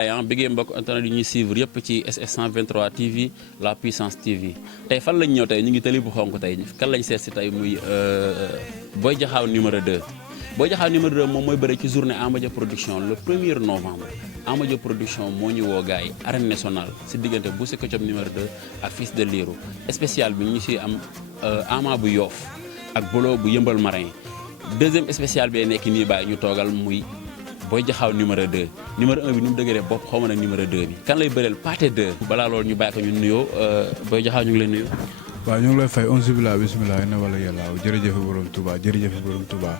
Bëggee mbokk internet yi ñuy suivre yëpp ci SS 123 TV la puissance TV tey fan lañ ñëw tey ñu ngi tëli bu xonk tey kan lañ seet si tey muy Boy Diakhaw numéro 2. Boy Diakhaw numéro 2 moom mooy bëre ci journée Amadia production le 1er novembre Amadia production moo ñu woo gars yi arène nationale si diggante bu Ketchup numéro 2 ak Fils de Lirou spécial bi ñu si am Ama bu Yoff ak Bolo bu Yëmbal Marin deuxième spécial bi nekk nii bàyyi ñu toogal muy Boy Diakhaw numéro 2 numéro 1 bi nu mu dëgëree bopp xaw ma nag numéro 2 bi kan lay bëreel pathé 2 balaa loolu ñu bàyyi ko ñu nuyoo Boy Diakhaw ñu ngi lay nuyu. waaw ñu ngi lay fay onze billah bisimilah ne wala yàlla jërëjëf borom Touba jërëjëf borom Touba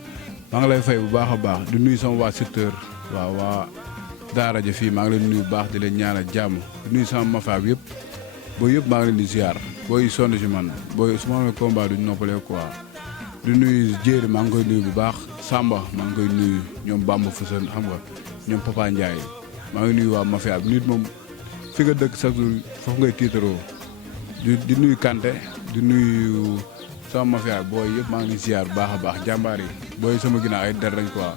maa ngi lay fay bu baax a baax di nuyu sama waa secteur waaw waa daara ja fii maa ngi leen nuyu bu baax di leen ñaanal jàmm di nuyu sama mafia bi yëpp booy yëpp maa ngi leen di ziar booy sonn si man booy su ma amee combat duñ noppalee quoi di nuyu jéeri maa ngi koy nuyu bu baax Samba maa ngi koy nuyu ñoom Bamba Foussane xam nga ñoom Papa Ndiaye maa ngi nuyu waa mafia bi nit moom fi nga dëkk chaque jour foofu ngay tiitaroo di nuyu Kanté di nuyu sama mafia booy yëpp maa ngi ziar bu baax a baax jàmbaar yi booy sama ginnaaw ay der lañ quoi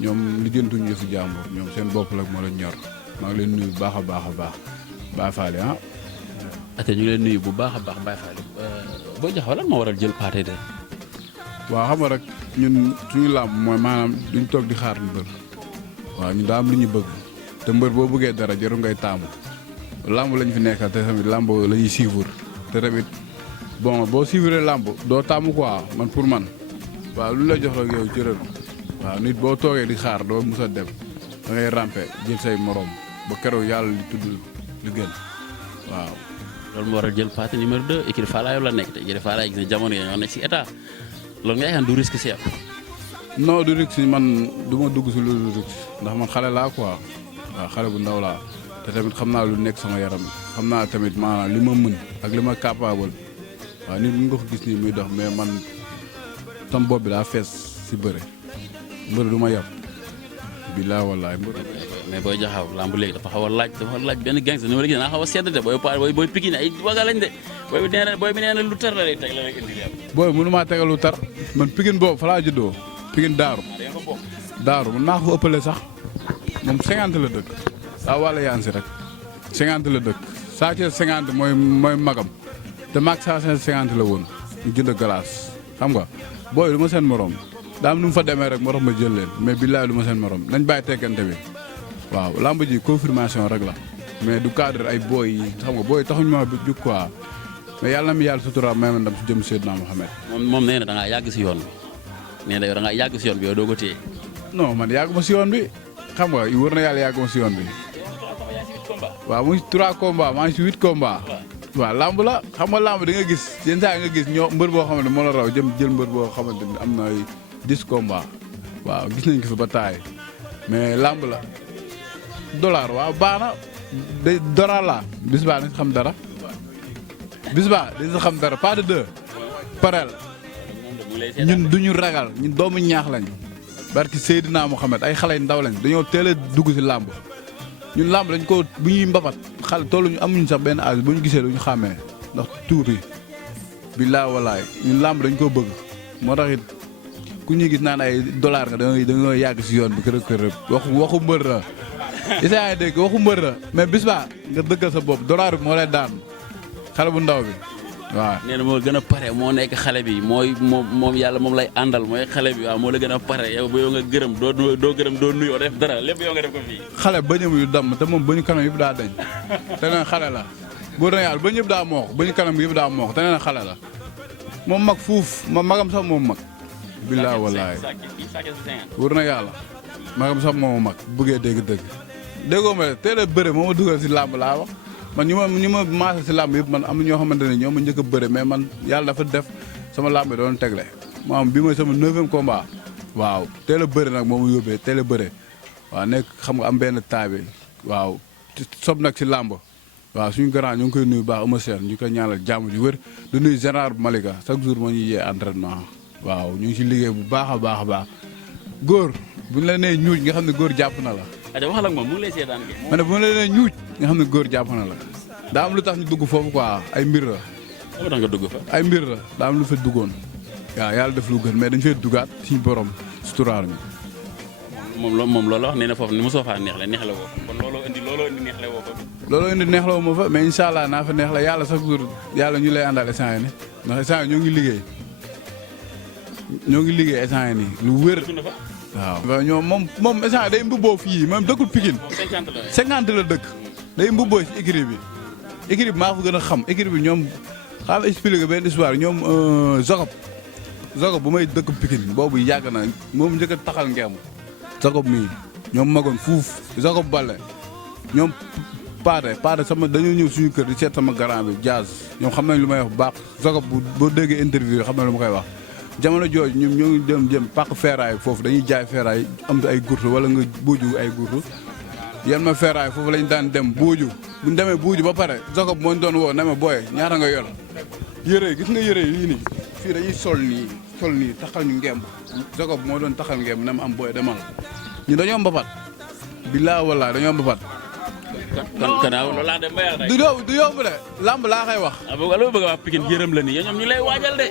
ñoom lijjantuñu yëfu jàmbur ñoom seen bopp la moo la ñor maa ngi leen nuyu bu baax a baax a baax Baye Fall ah. ate ñu ngi leen nuyu bu baax a baax Baye Fall Boy Diakhaw lan moo waral jël pathé 2. waaw xam nga rek ñun suñu làmb mooy maanaam duñ toog di xaar mbër waaw ñu daa am lu ñu bëgg te mbër boo bëggee dara jarul ngay taamu làmb lañ fi nekkal te tamit làmb la ñuy suivre te tamit bon boo suivre làmb doo taamu quoi man pour man waaw lu la jox rek yow jërël waaw nit boo toogee di xaar doo mus a dem da ngay rampe jël say morom ba keroog yàlla li tudd li gën waaw. loolu moo waral jël pathé numéro 2 écurie Falaye la nekk te écurie Falaye gis ne jamono yi ñoo nekk si état. loolu nga yaakaar du risque si yow. non du risque man du ma dugg si loolu risque ndax man xale laa quoi waaw xale bu ndaw laa te tamit xam naa lu nekk sama yaram xam naa tamit maanaam li ma mën ak li ma capable waaw nit ñi nga ko gis nii muy dox mais man tam bopp bi daa fees si bëre mbër du ma yab bilaa wallaay mbër. mais Boy Diakhaw lamb léegi dafa xaw a laaj benn gangster ni ma la gis naa xaw a sedd de booy Pikine ay waga lañ de booy bi nee na lu tar la lay teg la lay indi booy mënu maa tegal lu tar man Pikine boobu fa laa juddoo Pikine daaru man maa ko ëppale sax moom 50 la dëkk daa wàlla yaan si rek 50 la dëkk saa ci 50 mooy magam te maag saa 50 la woon ñu jënd glace xam nga booy du ma seen morom daa am nu mu fa demee rek moo tax ma jël leen mais billaay du ma seen morom nañ bàyyi teggante bi waaw lamb ji confirmation rek la mais du cadre ay booy yi xam nga booy taxuñ ma jug quoi mais yàlla na mi yàlla sutura may ma ndam si jëm Seydina Mohamed. moom nee na da ngaa yàgg si yoon bi nee na yow da ngaa yàgg si yoon bi yow doo ko téye. non man yàgg ma si yoon bi xam nga wër na yàlla yàgg ma si yoon bi. waaw muy 3 combats maa ngi si 8 combats. waaw lamb la xam nga lamb da nga gis yenn saa nga gis ñoo mbër boo xamante moo la raw jël mbër boo xamante ni am na ay 10 combats waaw gis nañ ko fi ba taay mais lamb la dollar waaw baax na day dollar la bis baa nañ xam dara. bis ba dina xam dara pas de 2 parel ñun duñu ragal ñun doomu ñaax lañ barki Seydina Mohamed ay xale ndaw lañ dañoo teel a dugg si làmb ñun làmb dañ ko bu ñuy mbapat xale tollu ñu amuñu sax benn âge bu ñu gisee duñu xàmmee ndax tuuti billaa walaay ñun làmb dañ ko bëgg moo tax it ku ñuy gis naan ay dollar nga dañoo yàgg si yoon bi kër waxu mbër la isa dégg waxu mbër la mais bis ba nga dëggal sa bopp dollar bi moo lay daan xale bu ndaw bi waaw. nee na moo gën a pare moo nekk xale bi moom yàlla moom lay àndal mooy xale bi waaw moo la gën a pare yow ba yow nga gërëm doo gërëm doo nuyoo def dara lépp yow nga def ko fii. xale bañam yu damm te moom bañu kanam yëpp daa dañ te nee na xale la bu na yàlla bañ yëpp daa moox bañu kanam yëpp daa moox te nee na xale la moom mag fuuf magam sax moom mag. billaa wallaay wër na yàlla magam sax moom mag bëggee dégg-dëgg déggoo ma teel a bëre moo ma dugal si làmb laa wax. man ñu ma maasa si làmb yëpp man am na ñoo xamante ne ñoo ma njëkk a bëre mais man yàlla dafa def sama làmb yi doon tegle maanaam bi mooy sama 9e combat waaw teel a bëre nag moo ma yóbbee teel a bëre waaw nekk xam nga am benn taabi waaw sob nag si làmb waaw suñu grand ñu ngi koy nuyu baax ama seen ñu koy ñaanal jàmm ju wër di nuyu général bu Malika chaque jour moo ñuy yee entraînement waaw ñu ngi si liggéey bu baax a baax a baax góor bu ñu la nee ñuuj nga xam ne góor jàpp na la. waxal ak moom mu ngi lay seetaan ma ne bu ma la nee ñuuj nga xam ne góor jàpp na la daa am lu tax ñu dugg foofu quoi ay mbir la. moo tax nga dugg fa. ay mbir la daa am lu fa duggoon waaw yàlla def lu gën mais dañu fay duggaat suñu borom suturaal ñu. moom loolu la wax nee na foofu ni mu soofaa neex la ko kon looloo indi loolu looloo indi neex la woo ma fa mais incha allah naa fa neex la yàlla chaque jour yàlla ñu lay àndal instant yii nii ndax instant yii ñoo ngi liggéey instant yii nii lu wér. waaw moom instant day mbubboo fii moom dëkkul Pikine 50 la dëkk day mbubboo ci écurie bi maa fa gën a xam écurie bi ñoom xam expliqué benn histoire ñoom Jacob bu may dëkk Pikine boobu yàgg na moom njëkk a taxal ngeem Jacob mii ñoom magoon fuuf Jacob Bale ñoom pathé sama dañoo ñëw suñu kër di seet sama grand bi jazz ñoom xam nañ lu may wax bu baax Jacob boo déggee interview xam na lu ma koy wax jamono jooju ñoom ñoo ngi jëm pàq feeraay foofu dañuy jaay feeraay am ay gurtu wala nga buuju ay gurtu yan ma feeraay foofu lañ daan dem buuju buñ demee buuju ba pare Jacob moo ñu doon woo ne ma booy ñaata nga yor yére gis nga yére yii nii fii dañuy sol nii taxal ñu ngemb Jacob moo doon taxal ngemb ne ma am booy demal ñu dañoo mbapat billaa wallaa dañoo mbapat du yomb de lamb laa koy wax. loo bëgg a wax Pikine yërëm la nii ñoom ñu lay waajal de.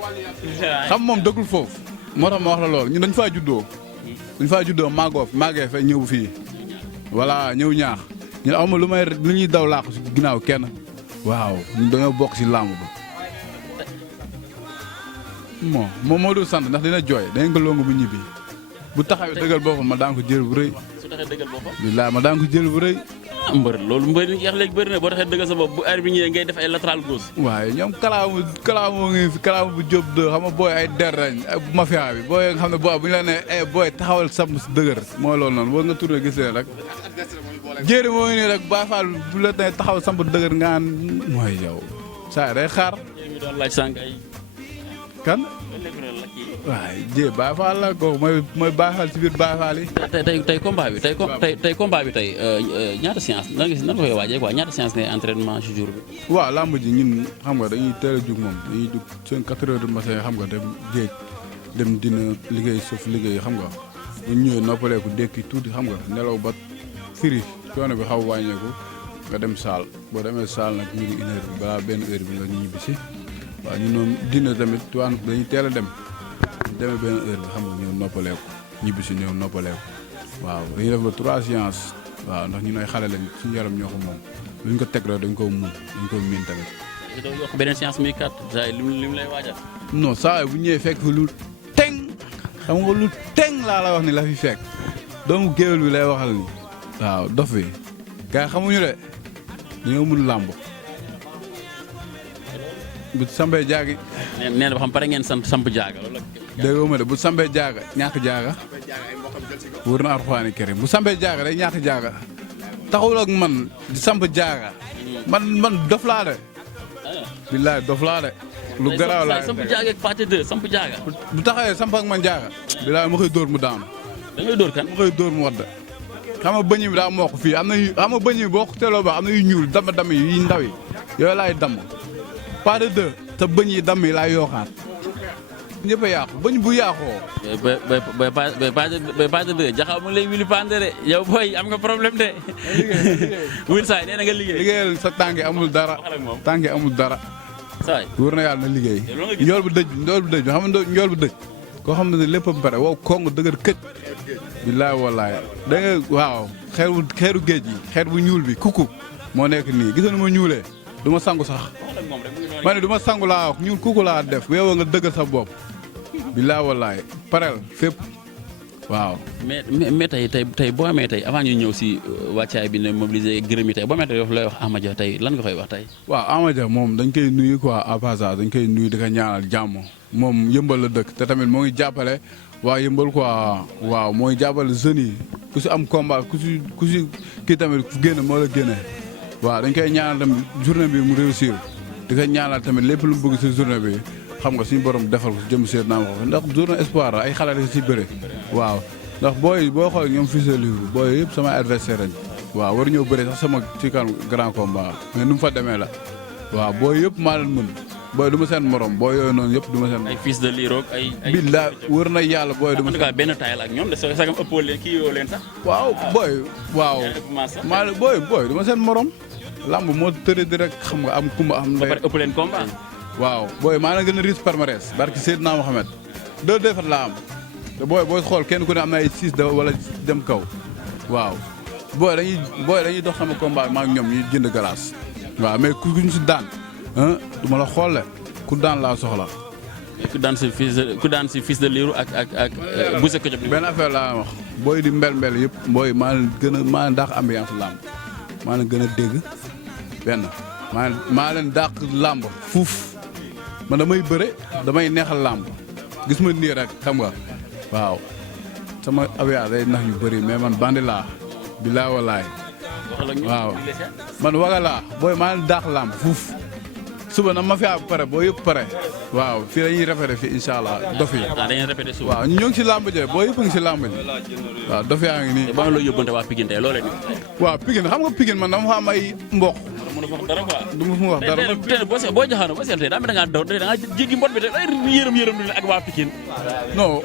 xam moom dëggul foofu moo tax ma wax la lool ñun dañ faa juddoo màggee fa ñëw fii voilà ñëw ñaax ñun amul lu ñuy daw laax si ginnaaw kenn waaw ñun dañoo bokk si lamb ba. moom moo dul sant ndax dina jooy dañ ko longu bu ñibbi bu taxawee dëggal boppam ma daan ko jël bu rëy. su taxee dëggal boppam. billaay ma daan ko jël bu rëy. mbër loolu mbër yi yeex léegi bëri na boo taxee dëgg sa bopp bu air bi ñëwee ngay def ay latéral gauche. waaye ñoom kalaamu ngi fi kalaamu bu jóob de xam nga booy ay der lañ mafia bi booy nga xam ne booy bu ñu la nee booy taxawal sam si dëgër mooy loolu noonu boo nga turee gis leen rek jéeri moo ngi nii rek Baay Faal bu la nee taxawal sam dëgër nga mooy yow saa day xaar. ñu doon laaj sànq ay. kan. waaye Dieng Baye Fall la kooku mooy Baye Fall ci biir Baye Fall yi. tey combat bi tey combat bi tey ñaata séance nan nga koy waajee quoi ñaata séance ngay entraînement ci jour bi. waaw lamb ji ñun xam nga dañuy teel a jug moom dañuy jug seen 4 heures du matin xam nga dem géej dem dina liggéey suuf liggéey xam nga bu ñu ñëwee noppaleeku dékki tuuti xam nga nelaw ba firi coono bi xaw a wàññeeku nga dem saal boo demee saal nag ñu ngi 1 heure bi balaa benn heure bi nga ñibbi si waaw ñun moom dina tamit tuwaan dañuy teel a dem. demee benn heure bi xam nga ñëw noppaleeku ñibbi si ñëw noppaleeku waaw dañuy def ba 3 séances waaw ndax ñun ay xale lañ suñu yaram ñoo ko moom luñ ko teg rek dañ ko miin tamit. doo yokk beneen séance muy 4 saa yi lim lay waajal. non saa bu ñëwee fekk fi lu teng xam nga lu teng laa la wax ni la fi fekk doomu géwél bi lay waxal ni waaw dof bi gars yi xamuñu de dañoo mun làmb bu sambee jaagi. nee na ba xam pare ngeen samp jaaga loolu la. déggoo ma de bu sambee jaaga ñàkk jaaga wër na Alxuraani Karim bu sambee jaaga day ñàkk jaaga taxul ak man di samp jaaga man dof laa de. billaay dof laa de. lu garaaw laa samp jaaga ak pathé 2 samp jaaga. bu taxawee samp ak man jaaga. billaay ma koy dóor mu daanu. da ngay dóor kan ma koy dóor mu wadd. xam nga bëñ bi daa mokk fii am na yu xam nga bëñ bi boo ko teeloo ba am na yu ñuul dama yi ndaw yi yooyu laay damm. pathé 2 te bëñ yi damm yi laay yooxaat. ñëpp a yàqu bëñ bu yàqoo. ba pathé 2 Diakhaw mu lay wili pande de yow booy am nga problème de. wul saay nee na nga liggéey. liggéeyal sa tànk amul dara. tànk amul dara. saay wóor na yàlla na liggéey. njool bu dëj bi xam nga njool bu dëj. koo xam ne lépp a pare wow kong dëgër këj. billaay wallaay da nga waaw xeeru géej gi xeer bu ñuul bi kuku moo nekk nii gis nga ma ñuulee du ma sangu sax. ma ne du ma sangu laa wax ñuul kuku laa def bu yow nga dëggal sa bopp. billaay wallaay pareel fépp waaw. mais tey boo amee tey avant ñu ñëw si wàccaay bi ne mobilisé gërëm yi tey boo amee tey looy wax Amadia tey lan nga koy wax tey. waaw Amadia moom dañ koy nuyu quoi à passage dañ koy nuyu di ko ñaanal jàmm moom yëmbal la dëkk te tamit moo ngi jàppale waa yëmbal quoi waaw moo ngi jàppale jeunes yi ku si am combat ku si kii tamit génn moo la génne waaw dañ koy ñaanal tamit journée bi mu réussir di ko ñaanal tamit lépp lu mu bëgg si journée bi. xam nga suñu borom defal ko jëm seet naa ma ko ndax journée espoir ay xale la si bëre waaw ndax boo xool ñoom fii sa livre booy yëpp sama adversaire lañ waaw war ñëw bëre sax sama ci kan grand combat mais nu mu fa demee la waaw booy yëpp maa leen mën booy du ma seen morom booy yooyu noonu yëpp du ma seen. ay fils de Liro ay. billa wër na yàlla booy du ma. en tout cas benn taay la ak ñoom de sagam ëppoo leen kii yoo leen sax. waaw booy. waaw maa booy du ma seen morom. lamb moo tëre di rek xam nga am kumba am. ba pare ëpp leen combat. waaw booy maa na gën a riche palmarès barki Seydina Mohamed 2 défaites laa am te booy xool kenn ku ne am na ay 6 wala dem kaw waaw dañuy dox sama combat maa ngi ñoom ñuy jënd glace. waaw mais ku ñu si daan du ma la xool ku daan laa soxla. ku daan si fils de Lirou ak bu sa këjëb. benn affaire laa wax booy di mbel yëpp booy maa leen dàq ambiance làmb maa leen gën a dégg benn maa leen dàq làmb fuuf man damay bëre damay neexal làmb gis ma nii rek xam nga waaw sama avion day nax ñu bëri mais man bandi laa bilaay walaay waaw man waga laa booy maa leen dàq làmb fuuf suba na ma fi am pare boo yëpp pare waaw fii dañuy répété fii incha allah dof yi. dañuy répété suba. waaw ñoo ngi si làmb je boo yëpp ngi si làmb ji waaw dof yaa ngi nii. te ba nga loo yóbbante waa Pikine tey loo leen waaw Pikine xam nga Pikine man dama fa am ay mbokk. mën a wax dara quoi. du ma wax dara tey boo jaxaanoo ba seetlee daa mel da ngaa daw da ngaa jéggi mbot bi te ay yërëm ak waa Pikine. non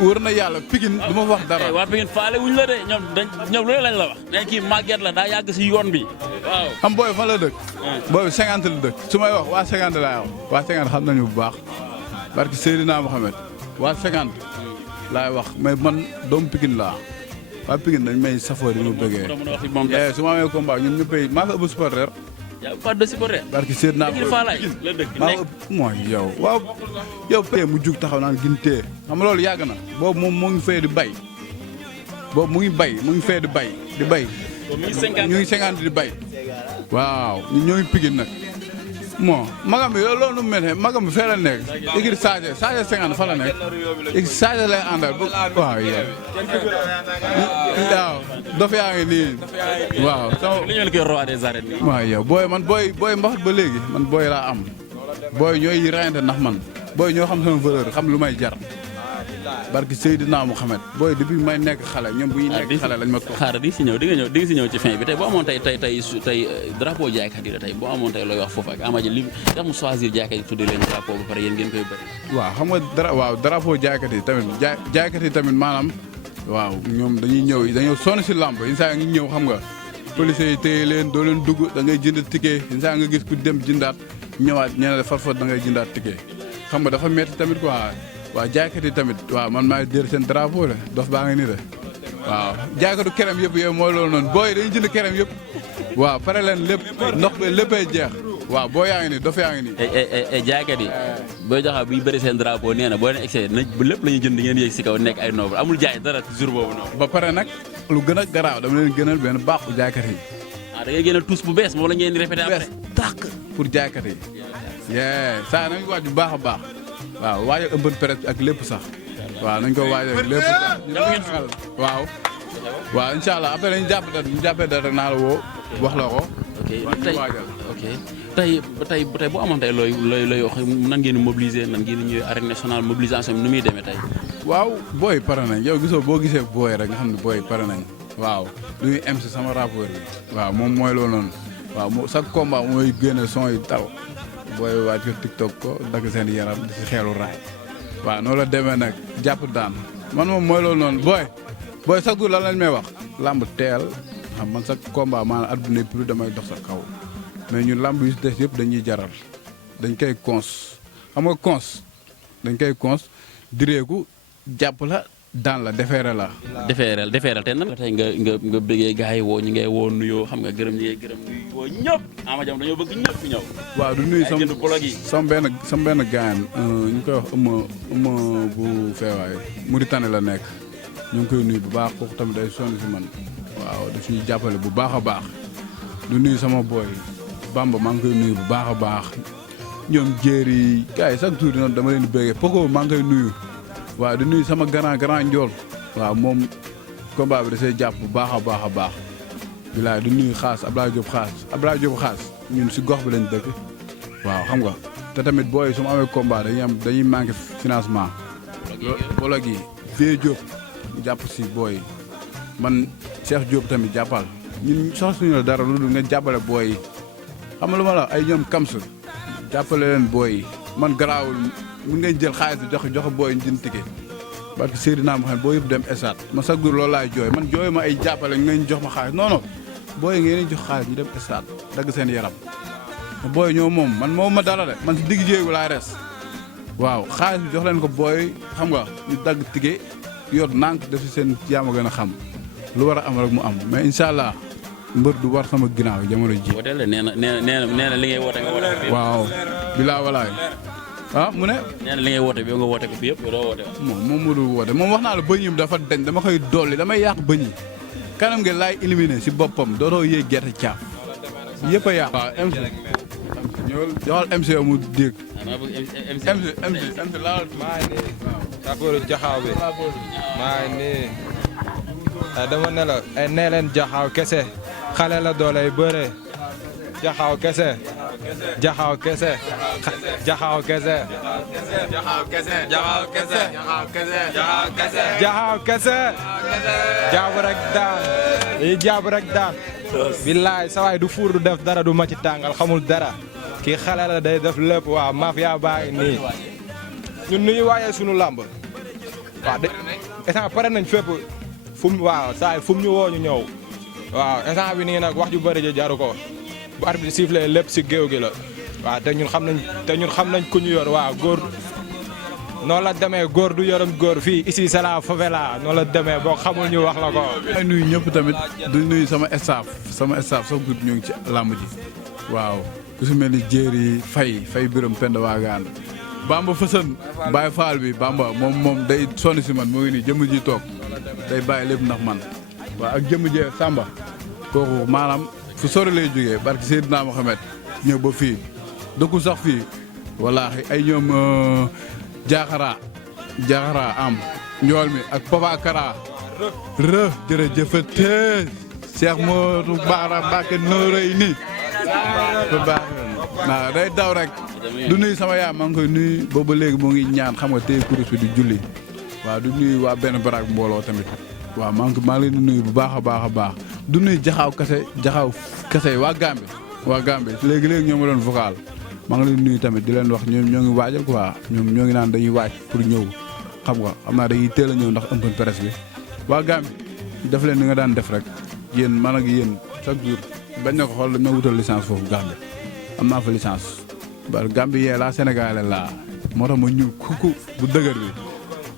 wër na yàlla Pikine du ma wax dara. waa Pikine faale wuñ la de ñoom loolu lañ la wax. ne kii màgget la daa yàgg si yoon bi. waaw xam booy fan la dëkk. booy 50 la dëkk su may wax waa 50 laay wax waa 50 xam nañu bu baax barki Seydina Mohamed waa 50 laay wax mais man doomu Pikine laa waa Pikine dañ may safoo di ma bëggee. su ma amee combat ñun ñëppay maa ko ëpp supporter. yaa pas de supporter. barki Seydina maa ko mooy yow waaw yow mu jug taxaw naan gintee xam nga loolu yàgg na boobu moom moo ngi fay di bay boobu mu ngi fay di bay ñu ngi 50 di bay waaw ñun ñoo ngi Pikine nag bon magam bi loolu nu mu mel ne magam bi fee la nekk écurie Sadio 50 fa la nekk écurie Sadio lay àndal waaw yow waaw dof yaa ngi nii waaw. li ñu koy roi des arènes. waaw yow booy man booy mbaxat ba léegi man booy laa am booy ñooy rayante ndax man booy ñoo xam sama valeur xam lu may jar. barki Seydina Mohamed booy depuis may nekk xale ñoom bu ñu nekk xale lañ ma ko. xaaral di si ñëw ci fin bi tey boo amoon tey drapeau jaaykat yi la tey boo amoon tey looy wax foofu ak Ama Dia li tax mu choisir jaaykat yi tuddee leen drapeau ba pare yéen ngeen koy bëri. waaw xam nga drapeau jaaykat yi tamit jaaykat yi tamit maanaam waaw ñoom dañoo sonn si làmb yi saa ngi ñëw xam nga police yi téye leen doo leen dugg da ngay jënd ticket yi saa nga gis ku dem jëndaat ñëwaat ñeneen farfar da ngay jëndaat ticket xam nga dafa metti tamit quoi. waaw jaaykat yi tamit waaw man maa jël seen drapeau la dof baa ngi nii de waaw jaaykatu kerem yëpp yow mooy loolu noonu booy dañuy jënd kerem yëpp waaw pare leen lépp ndox bi léppay jeex waaw boo yaa ngi nii dof yaa ngi nii. jaaykat yi booy joxa buy bëri seen drapeau nee na boo leen excès na lépp la ñuy jënd ngeen yéeg si kaw nekk ay noble amul jaay dara jour boobu noonu. ba pare nag lu gën a garaaw dama leen gënal benn baaxu jaaykat yi. da ngay gënal tous bu bees moom la ngeen di répété après. tàq pour jaaykat yi. saa nañu waaj bu baax a baax. waaw waajal ëmbën presse ak lépp sax waaw nañ ko waajal lépp sax waaw incha allah après dañu jàppee dara rek naa la woo wax la ko. ok tey boo amoon tey looy wax nan ngeen di mobiliser nan ngeen di ñëw arène nationale mobilisation bi nu muy demee tey. waaw booy pare nañ yow gisoo boo gisee booy rek nga xam ne booy pare nañ waaw lu ñuy MC sama rapport bi waaw moom mooy loolu noonu waaw chaque combat mooy génne son yi taw. booy waaj ko TikTok ko dagg seen yaram di si xeelu raay waaw noonu la demee nag jàpp daan man moom mooy loolu noonu booy sax du lan lañ may wax lamb teel xam man sax combat maanaam adduna plus damay dox sa kaw mais ñun lamb yu si des yëpp dañuy jaral dañ koy cons xam nga cons dañ koy cons direeku jàpp la daan la defeere la. defeeral te nan. tey nga bëggee gars yi woo ñi ngay woo nuyoo xam nga gërëm ñi ngay gërëm woo ñëpp Ama Dia dañoo bëgg ñëpp ñëw. waaw du nuyu sama benn gaañ ñu koy wax ëmma bu feewaay Mauritanie la nekk ñu ngi koy nuyu bu baax kooku tamit day sonn si man waaw daf ñuy jàppale bu baax a baax du nuyu sama boy Bamba maa ngi koy nuyu bu baax a baax ñoom jéeri gars yi chaque jour noonu dama leen di bëggee Poko maa ngi koy nuyu. waaw di nuyu sama grand njool waaw moom combat bi da see jàpp bu baax a baax bilaay di nuyu xaas Abdoulaye Diop xaas ñun si gox bi lañ dëkk waaw xam nga te tamit booy su ma amee combat dañuy manqué financement wala gi Vieux Diop jàpp si booy man Cheikh Diop tamit jàppal ñun soxla suñu la dara lu dul nga jàppale booy yi xam nga lu ma la ay ñoom kams jàppale leen booy yi man garaawul mun ngeen jël xaalis bi joxe booy ñu jënd ticket parce que Seydina ma xam ne boo yëpp dem esat ma chaque jour loolu laay jooy man jooy ma ay jàppale ngeen jox ma xaalis non booy ngeen jox xaalis ñu dem esat dagg seen yaram booy ñoo moom man moom ma dara de man si digg jéegu laay res waaw xaalis bi jox leen ko booy xam nga ñu dagg ticket yor nànk def si seen yaama gën a xam lu war a am rek mu am mais incha allah mbër du war sama ginnaaw jamono ji. wooteel de nee na li ngay woote nga woote. waaw bilaa walaay mu ne. nee na li ngay woote bi nga woote ko fi yëpp yow doo woote moom moo dul woote moom wax naa la bëñ yi dafa dañ dama koy dolli damay yàq bëñ yi kanam gi laay éliminé si boppam dootoo yéeg gerte caaf yëpp a yàq. waaw MC ñëwal joxal MC mu dégg. MC laal. maa ngi nii Sakoor Diakhaw bi maa ngi nii dama ne la nee leen Diakhaw kese xale la dooley bëre Diakhaw kese Diakhaw kese Diakhaw kese Diakhaw kese Diakhaw kese Diakhaw kese jaabu rek daan yi jaabu rek daan billaay sawaay du fuur du def dara du macci tàngal xamul dara kii xale la day def lépp waaw mafia baa ngi nii ñun nuyu waayee sunu làmb waaw de instant pare nañ fépp fu mu waaw saa fu mu ñu woo ñu ñëw waaw instant bi nii nag wax ju bëri ji jaru ko bu arbitre bi sifflé lépp si géew gi la waaw te ñun xam nañ ku ñu yor waaw góor noonu la demee góor du yorom góor fii ici c'est la favela noonu la demee boo xamul ñu wax la ko. ay nuyu ñëpp tamit du nuyu sama staff sax guddi ñu ngi ci làmb ji waaw ku si mel ni jéeri fay biram pend waagaan Bamba Fësën Baye Fall bi Bamba moom day sonn si man moo ngi nii jëmm ji toog day bàyyi lépp ndax man waaw ak jëmm jee Samba kooku maanaam fu sori lay jógee barke Seydina Mohamed ñëw ba fii dëkkul sax fii wallaahi ay ñoom jaaxara am njool mi ak Papa Kara jërëjëfate Cheikh Modou Bara Mbacké nooray ni waaw day daw rek du nuyu sama yaay maa ngi koy nuyu booba léegi moo ngi ñaan xam nga téye kurus bi di julli waaw du nuyu waa benn baraak mbooloo tamit waaw maa ngi leen di nuyu bu baax a baax du nuyu jaxaaw kese waa Gambe léegi ñoo ma doon vocal maa ngi leen nuyu tamit di leen wax ñoom ñoo ngi waajal quoi ñoom ñoo ngi naan dañuy waaj pour ñëw xam nga xam naa dañuy teel a ñëw ndax open presse bi waa Gambe def leen ni nga daan def rek yéen man ak yéen chaque jour bañ na ko xool dañ ma wutal licence foofu Gambe am naa fa licence ba Gambie yee la Sénégalais la moo tax ma ñëw kuku bu dëgër bi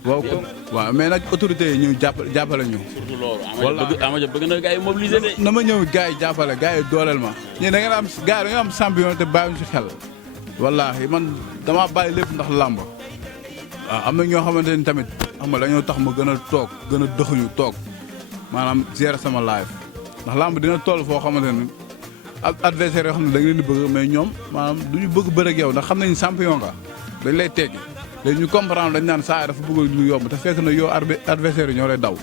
waaw mais nag autorités yi ñëw jàppale ñu. surtout loolu Amadia bëgg na gars yi mobiliser de. na ma ñëw gars yi jàppale gars yi dooleel ma. ñii da ngeen am gars yi da ngeen am champion te bàyyiwuñu si xel. wallaahi man damaa bàyyi lépp ndax làmb. waaw am na ñoo xamante ni tamit xam nga dañoo tax ma gën a toog gën a dëxuñu toog maanaam gérer sama life ndax làmb dina toll foo xamante ni adversaire yoo xam ne da nga leen di bëgg mais ñoom maanaam du ñu bëgg bëre ak yow ndax xam nañu champion nga dañ lay teggi léegi ñu comprendre dañ naan saa dafa bëgg lu yomb te fekk na yow adversaire yi ñoo lay daw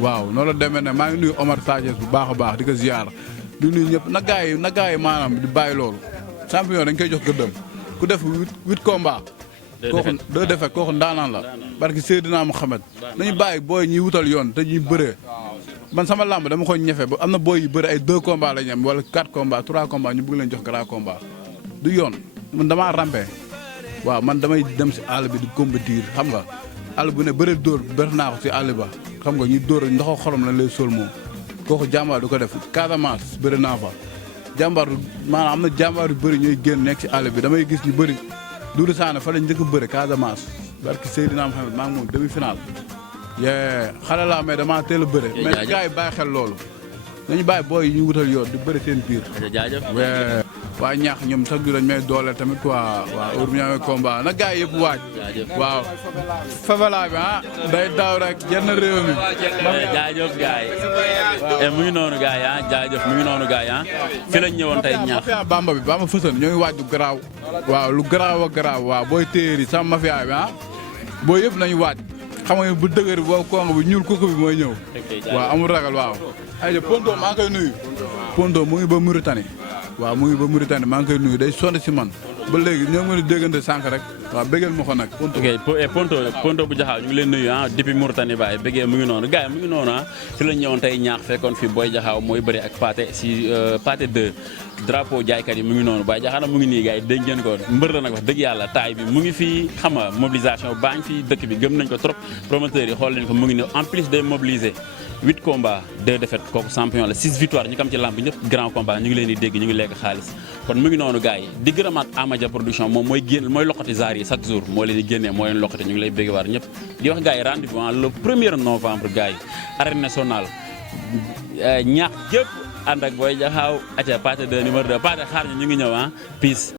waaw noonu la demee ne maa ngi nuyu Omar Sadio bu baax a baax di ko ziar di nuyu ñëpp na gaa yi maanaam di bàyyi loolu champion dañ koy jox gëddëm ku def 8 combats kooku 2 défaites kooku ndaanaan la barki Seydina Mohamed nañu bàyyi booy ñuy wutal yoon te ñuy bëree man sama làmb dama ko ñefe ba am na booy yu bëri ay 2 combats la ñu am wala 4 combats 3 combats ñu bëgg leen jox grand combat du yoon man damaa rampé waaw man damay dem si àll bi di compétir xam nga àll bu ne bëri dóor bëri naa ko si àll ba xam nga ñuy dóor ndoxo xorom lañ lay sol moom kooku jàmbaar du ko def Casamance bëri naa fa jàmbaar maanaam am na jàmbaar yu bëri ñooy génn nekk si àll bi damay gis ñu bëri Doudou Sané fa lañ njëkk a bëri Casamance barki Seydina Mohamed maa ngi moom demi final yee xale laa mais damaa teel a bëre mais gars yi bàyyi xel loolu nañu bàyyi booy yi ñu wutal yoon di bëri seen biir waa ñaax ñoom sax du dañ may dooleel tamit quoi waaw heure bu ñu amee combat na gars yi yëpp waaj waaw favela bi day daaw rek jenn réew mi jaajëf gars yi mu ngi noonu gars yi jaajëf mu ngi noonu gars yi fi lañ ñëwoon tey ñaax mafia Bamba bi Bamba Fësën ñoo ngi waaj du garaaw waaw lu garaaw a garaaw waaw booy téeri sama mafia bi booy yëpp nañu waaj xam nga bu dëgër boobu kongo bi ñuul kooku bi mooy ñëw waaw amul ragal waaw ay Ponto maa ngi koy nuyu Ponto mu ngi ba Mauritanie waaw mu ngi ba Mauritanie maa ngi koy nuyu day sonn si man ba léegi ñoo ngi déggante sànq rek waaw bëggeel ma ko nag Ponto bu Diakhaw ñu ngi leen nuyu depuis Mauritanie baay bëggee mu ngi noonu gars yi mu ngi noonu fi lañ ñëwoon tey ñaax fekkoon fi Boy Diakhaw mooy bëri ak pathé si pathé 2 drapeau jaaykat yi mu ngi noonu Boy Diakhaw nag mu ngi nii gars yi dégg ngeen ko mbër la nag wax dëgg yàlla taay bi mu ngi fii xam nga mobilisation baa ngi fii dëkk bi gëm nañ ko trop promoteurs yi xool nañ ko mu ngi ne en plus de mobiliser 8 combats 2 défaites kooku champion la 6 victoires ñu kam ci lamb ñëpp grand combat ñu ngi leen di dégg ñu ngi lekk xaalis kon mu ngi noonu gars yi di gërëmaat Amadia production moom mooy loqati zaar yi chaque jour moo leen di génnee moo leen loqati ñu ngi lay bégg waar ñëpp di wax gars yi rendez-vous le 1er novembre gars yi arène nationale ñaax jëpp ànd ak Boy Diakhaw aca pathé 2 numéro 2 pathé xaar ñu ngi ñëw peace